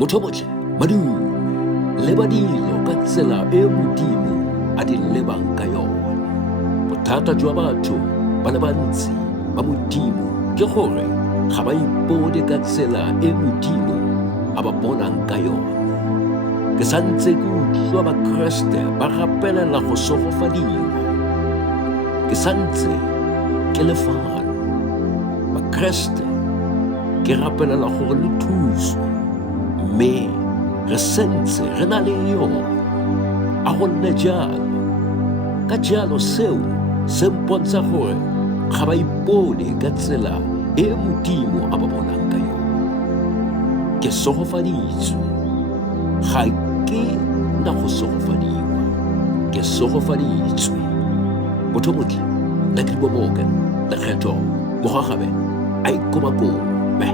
Motho o motle, madume, leba dilo ka tsela e Modimo a di lebang ka yone. Bothata jwa batho ba le bantsi ba Modimo ke gore ga ba ipone ka tsela e Modimo a ba bonang ka yone. Ke santse ke utlwa bakreste ba gapelela go sogofadiwa. Ke santse ke le fano. Bakreste ke gapelela gore le thuso, mme re sentse re na le yone. A go nne jalo, ka jalo seo se mpontsha gore ga ba ipone ka tsela e Modimo a ba bonang ka yone. Ke sogofaditswe, ga ke na go sogofadiwa, ke sogofaditswe. Motho o motle, nna ke dibomoke lekgetho mogagabe a ikomakome.